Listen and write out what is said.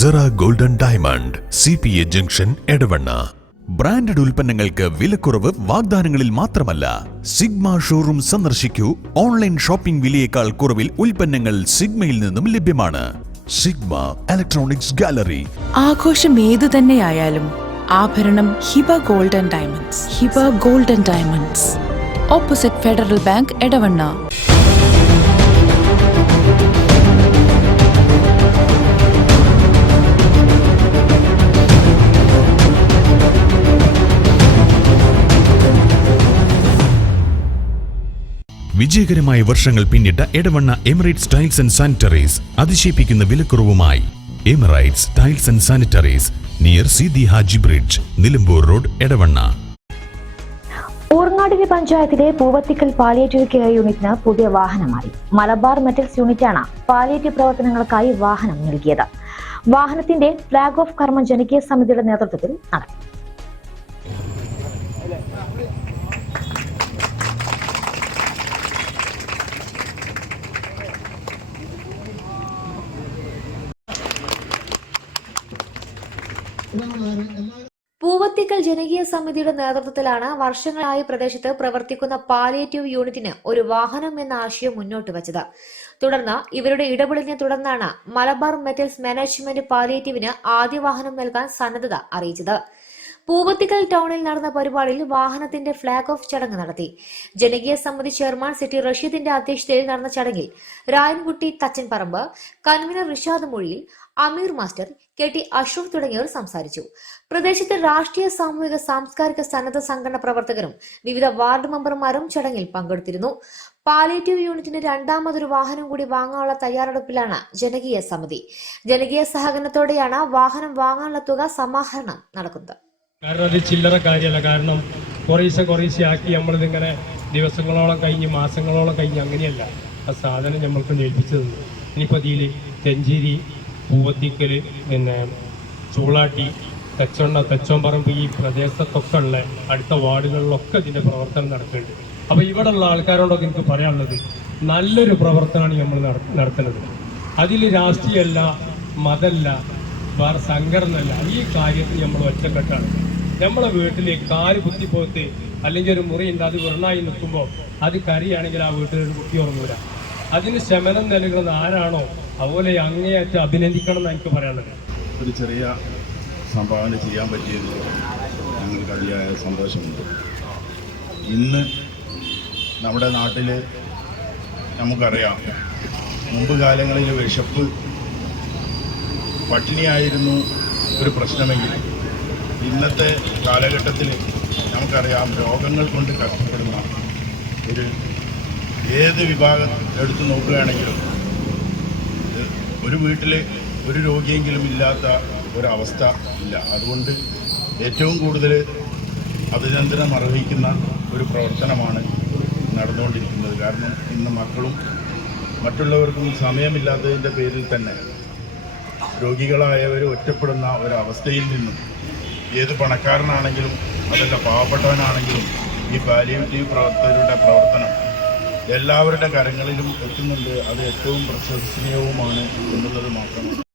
Cera Golden Diamond CPA junction Edavanna. Branded ഉൽപ്പന്നങ്ങൾക്ക് വിലക്കുറവ് വാഗ്ദാനങ്ങളിൽ മാത്രമല്ല, സിഗ്മ ഷോറൂം സന്ദർശിക്കൂ. ഓൺലൈൻ ഷോപ്പിംഗ് വിലയേക്കാൾ കുറവിൽ ഉൽപ്പന്നങ്ങൾ സിഗ്മയിൽ നിന്നും ലഭ്യമാണ്. Sigma Electronics Gallery. ആഘോഷം ഏതു തന്നെയായാലും ആഭരണം Hiba Golden Diamonds. Hiba Golden Diamonds, opposite Federal Bank, Edavanna. വിജയകരമായ വർഷങ്ങൾ പിന്നിട്ട Edavanna Emirates Tiles and Sanitaries അതിശയിപ്പിക്കുന്ന വിലക്കുറവുമായി. Emirates Tiles and Sanitaries, near Sidi Haji bridge, Nilambur road, Edavanna. Urangattiri പഞ്ചായത്തിലെ പൂവത്തിക്കൽ പാലിയേറ്റീവ് കെയർ യൂണിറ്റിന് പുതിയ വാഹനമായി. മലബാർ മെറ്റൽസ് യൂണിറ്റാണ് പാലിയേറ്റീവ് പ്രവർത്തനങ്ങൾക്കായി വാഹനം നൽകിയത്. വാഹനത്തിന്റെ ഫ്ളാഗ് ഓഫ് കർമ്മം ജനകീയ സമിതിയുടെ നേതൃത്വത്തിൽ നടത്തി. പൂവത്തിക്കൽ ജനകീയ സമിതിയുടെ നേതൃത്വത്തിലാണ് വർഷങ്ങളായി പ്രദേശത്ത് പ്രവർത്തിക്കുന്ന പാലിയേറ്റീവ് യൂണിറ്റിന് ഒരു വാഹനം എന്ന ആശയം മുന്നോട്ട് വച്ചത്. തുടർന്ന് ഇവരുടെ ഇടപെടലിനെ തുടർന്നാണ് മലബാർ മെറ്റൽസ് മാനേജ്മെന്റ് പാലിയേറ്റീവിന് ആദ്യ വാഹനം നൽകാൻ സന്നദ്ധത അറിയിച്ചത്. പൂവത്തിക്കൽ ടൗണിൽ നടന്ന പരിപാടിയിൽ വാഹനത്തിന്റെ ഫ്ളാഗ് ഓഫ് ചടങ്ങ് നടത്തി. ജനകീയ സമിതി ചെയർമാൻ സിറ്റി റഷീദിന്റെ അധ്യക്ഷതയിൽ നടന്ന ചടങ്ങിൽ രായൻകുട്ടി തച്ചൻപറമ്പ്, കൺവീനർ റിഷാദ് മൊഴിയിൽ, അമീർ മാസ്റ്റർ, KT അഷ്റഫ് തുടങ്ങിയവർ സംസാരിച്ചു. പ്രദേശത്തെ രാഷ്ട്രീയ, സാമൂഹിക, സാംസ്കാരിക സന്നദ്ധ സംഘടന പ്രവർത്തകരും വിവിധ വാർഡ് മെമ്പർമാരും ചടങ്ങിൽ പങ്കെടുത്തിരുന്നു. പാലിയേറ്റീവ് യൂണിറ്റിന് രണ്ടാമതൊരു വാഹനം കൂടി വാങ്ങാനുള്ള തയ്യാറെടുപ്പിലാണ് ജനകീയ സമിതി. ജനകീയ സഹകരണത്തോടെയാണ് വാഹനം വാങ്ങാനുള്ള തുക സമാഹരണം നടക്കുന്നത്. കാരണം അത് ചില്ലറ കാര്യമല്ല. കാരണം കുറേശ്ശെ ആക്കി നമ്മളിതിങ്ങനെ ദിവസങ്ങളോളം കഴിഞ്ഞ് മാസങ്ങളോളം കഴിഞ്ഞ് അങ്ങനെയല്ല ആ സാധനം നമ്മൾക്ക് ഏൽപ്പിച്ചത്. ഇനിയിപ്പോൾ ഇതിൽ തെഞ്ചേരി, പൂവത്തിക്കൽ, പിന്നെ ചൂളാട്ടി, തെച്ചോമ്പറമ്പ്, ഈ പ്രദേശത്തൊക്കെ ഉള്ള അടുത്ത വാർഡുകളിലൊക്കെ ഇതിൻ്റെ പ്രവർത്തനം നടക്കുന്നുണ്ട്. അപ്പോൾ ഇവിടെ ഉള്ള ആൾക്കാരോടൊക്കെ എനിക്ക് പറയാനുള്ളത്, നല്ലൊരു പ്രവർത്തനമാണ് നമ്മൾ നടത്തുന്നത്. അതിൽ രാഷ്ട്രീയമല്ല, മതമല്ല, വേറെ സംഘടനയല്ല. ഈ കാര്യത്തിൽ നമ്മൾ ഒറ്റക്കെട്ടാണ്. നമ്മളെ വീട്ടിൽ കാല് കുത്തിപ്പോത്ത് അല്ലെങ്കിൽ ഒരു മുറിയുണ്ട്, അത് വെറുനായി നിൽക്കുമ്പോൾ അത് കരിയാണെങ്കിൽ ആ വീട്ടിലൊരു കുട്ടി ഉറങ്ങൂല. അതിന് ശമനം നൽകുന്നത് ആരാണോ അതുപോലെ അങ്ങേയറ്റം അഭിനന്ദിക്കണം എന്ന് എനിക്ക് പറയാനുള്ളത്. ഒരു ചെറിയ സംഭാവന ചെയ്യാൻ പറ്റിയത് ഞങ്ങൾക്ക് അതിയായ സന്തോഷമുണ്ട്. ഇന്ന് നമ്മുടെ നാട്ടിൽ നമുക്കറിയാം, മുമ്പ് കാലങ്ങളിൽ വിശപ്പ്, പട്ടിണിയായിരുന്നു ഒരു പ്രശ്നമെങ്കിൽ ഇന്നത്തെ കാലഘട്ടത്തിൽ നമുക്കറിയാം രോഗങ്ങൾ കൊണ്ട് കഷ്ടപ്പെടുന്ന ഏത് വിഭാഗം എടുത്തു നോക്കുകയാണെങ്കിലും ഒരു വീട്ടിൽ ഒരു രോഗിയെങ്കിലും ഇല്ലാത്ത ഒരവസ്ഥ ഇല്ല. അതുകൊണ്ട് ഏറ്റവും കൂടുതൽ അഭിനന്ദനം അർഹിക്കുന്ന ഒരു പ്രവർത്തനമാണ് നടന്നുകൊണ്ടിരിക്കുന്നത്. കാരണം ഇന്ന് മക്കളും മറ്റുള്ളവർക്കും സമയമില്ലാത്തതിൻ്റെ പേരിൽ തന്നെ രോഗികളായവർ ഒറ്റപ്പെടുന്ന ഒരവസ്ഥയിൽ നിന്നും ഏത് പണക്കാരനാണെങ്കിലും അതല്ല പാവപ്പെട്ടവനാണെങ്കിലും ഈ പാലിയേറ്റീവ് പ്രവർത്തകരുടെ പ്രവർത്തനം എല്ലാവരുടെ കരങ്ങളിലും എത്തുന്നുണ്ട്. അത് ഏറ്റവും പ്രശംസനീയവുമാണ് എന്നുള്ളത് മാത്രമാണ്.